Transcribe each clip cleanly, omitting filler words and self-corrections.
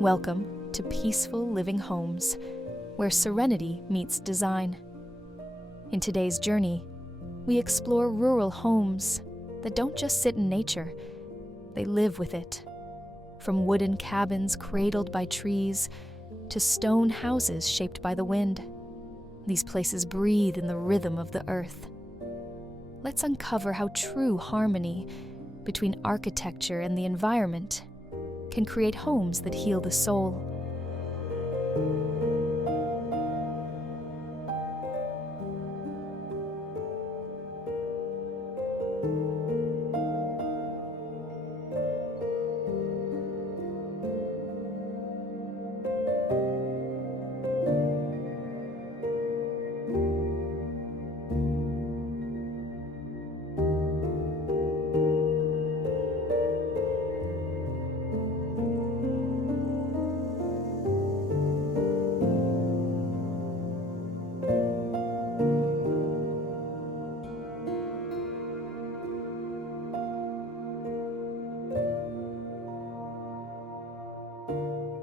Welcome to Peaceful Living Homes, where serenity meets design. In today's journey, we explore rural homes that don't just sit in nature, they live with it. From wooden cabins cradled by trees to stone houses shaped by the wind, these places breathe in the rhythm of the earth. Let's uncover how true harmony between architecture and the environment can create homes that heal the soul.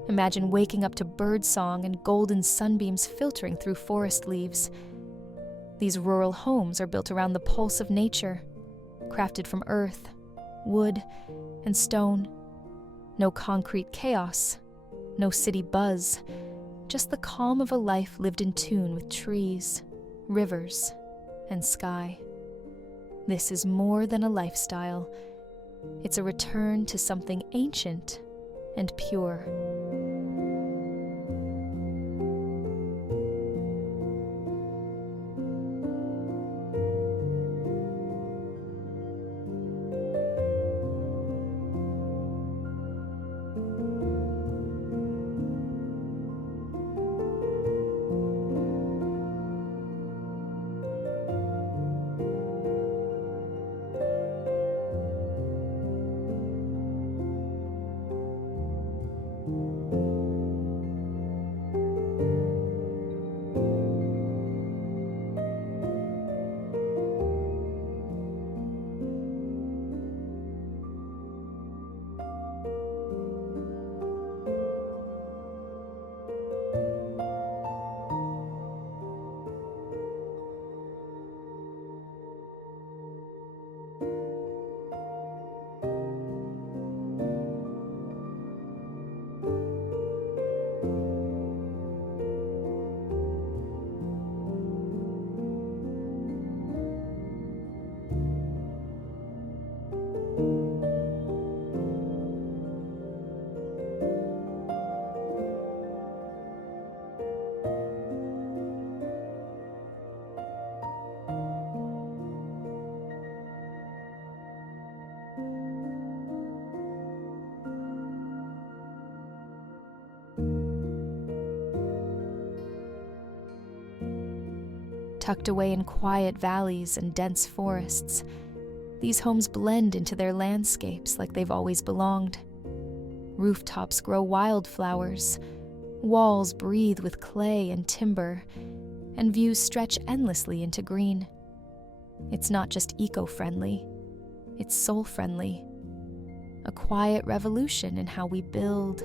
Imagine waking up to birdsong and golden sunbeams filtering through forest leaves. These rural homes are built around the pulse of nature, crafted from earth, wood, and stone. No concrete chaos, no city buzz, just the calm of a life lived in tune with trees, rivers, and sky. This is more than a lifestyle. It's a return to something ancient and pure. Tucked away in quiet valleys and dense forests, these homes blend into their landscapes like they've always belonged. Rooftops grow wildflowers, walls breathe with clay and timber, and views stretch endlessly into green. It's not just eco-friendly, it's soul-friendly. A quiet revolution in how we build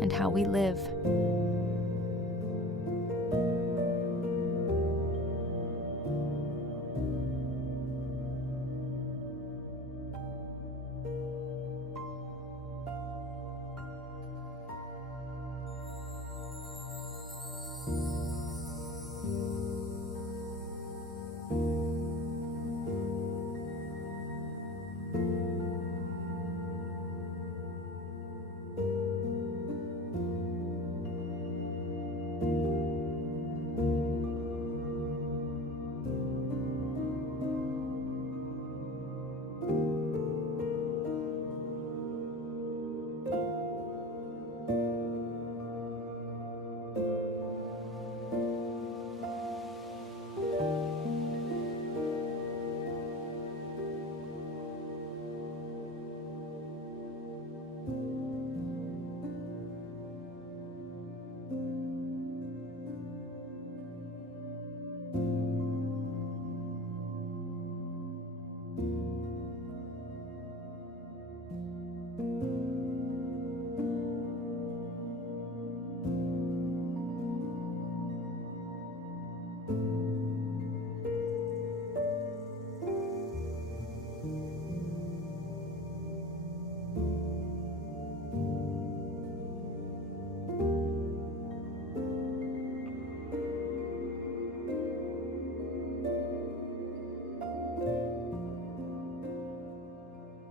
and how we live.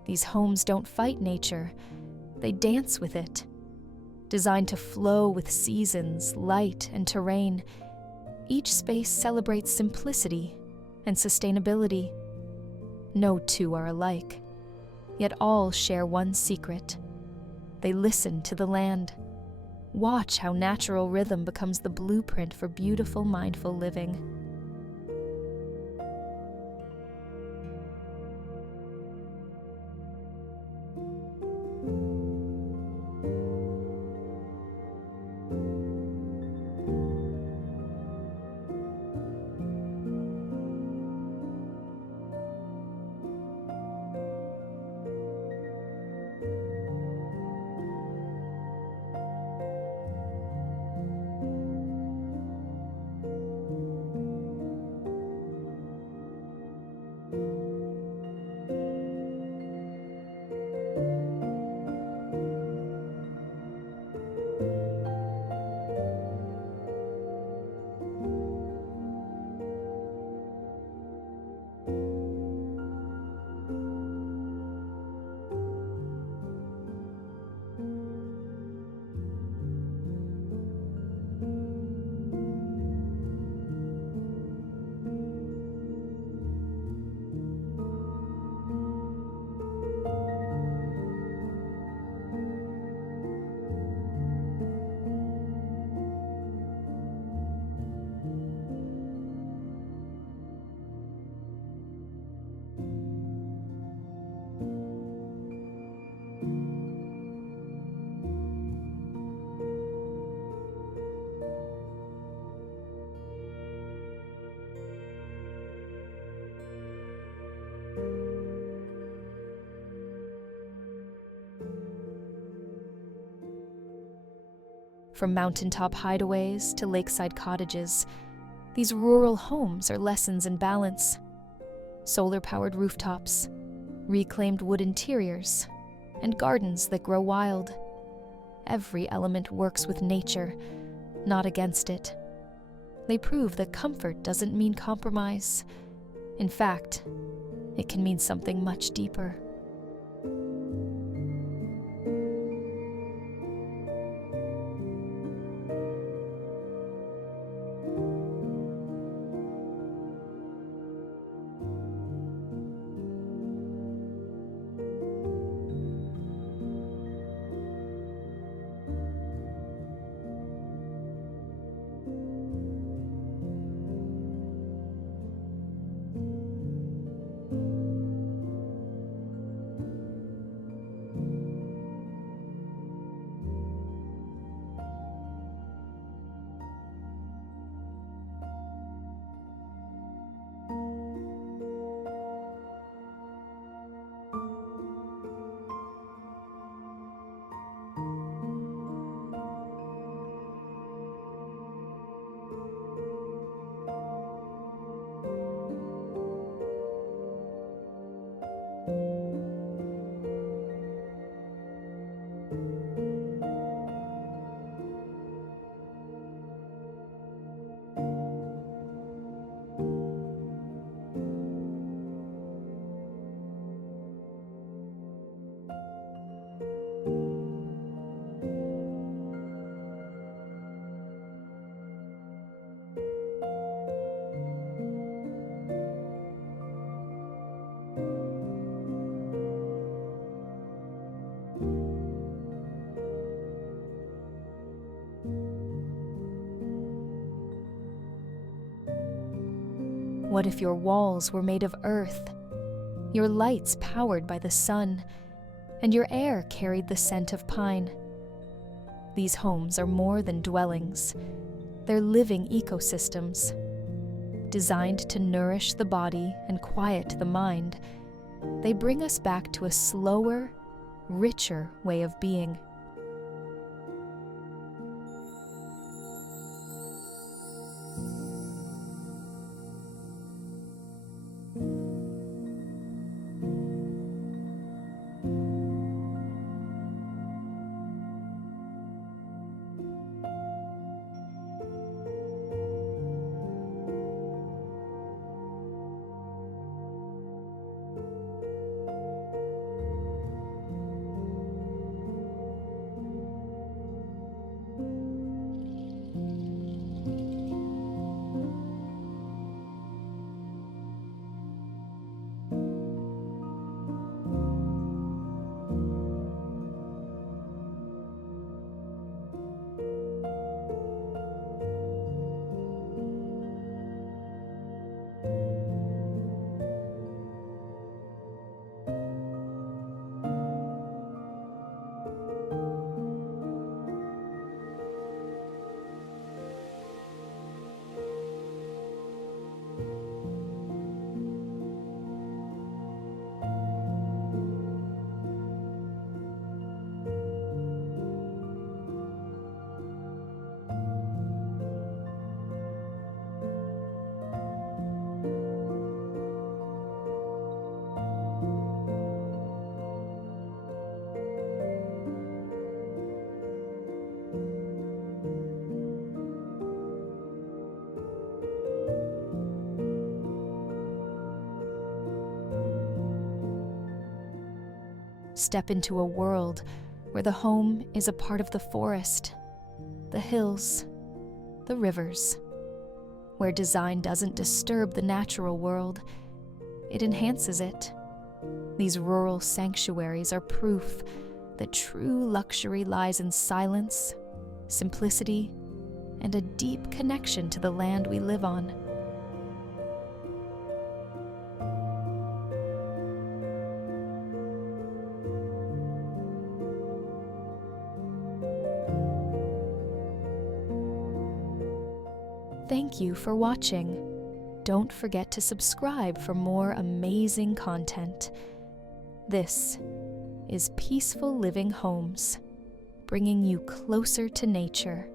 These homes don't fight nature, they dance with it. Designed to flow with seasons, light, and terrain, each space celebrates simplicity and sustainability. No two are alike, yet all share one secret. They listen to the land. Watch how natural rhythm becomes the blueprint for beautiful, mindful living. From mountaintop hideaways to lakeside cottages, these rural homes are lessons in balance. Solar-powered rooftops, reclaimed wood interiors, and gardens that grow wild. Every element works with nature, not against it. They prove that comfort doesn't mean compromise. In fact, it can mean something much deeper. What if your walls were made of earth, your lights powered by the sun, and your air carried the scent of pine? These homes are more than dwellings. They're living ecosystems. Designed to nourish the body and quiet the mind, they bring us back to a slower, richer way of being. step into a world where the home is a part of the forest, the hills, the rivers, where design doesn't disturb the natural world, it enhances it. These rural sanctuaries are proof that true luxury lies in silence, simplicity, and a deep connection to the land we live on. Thank you for watching. Don't forget to subscribe for more amazing content. This is Peaceful Living Homes, bringing you closer to nature.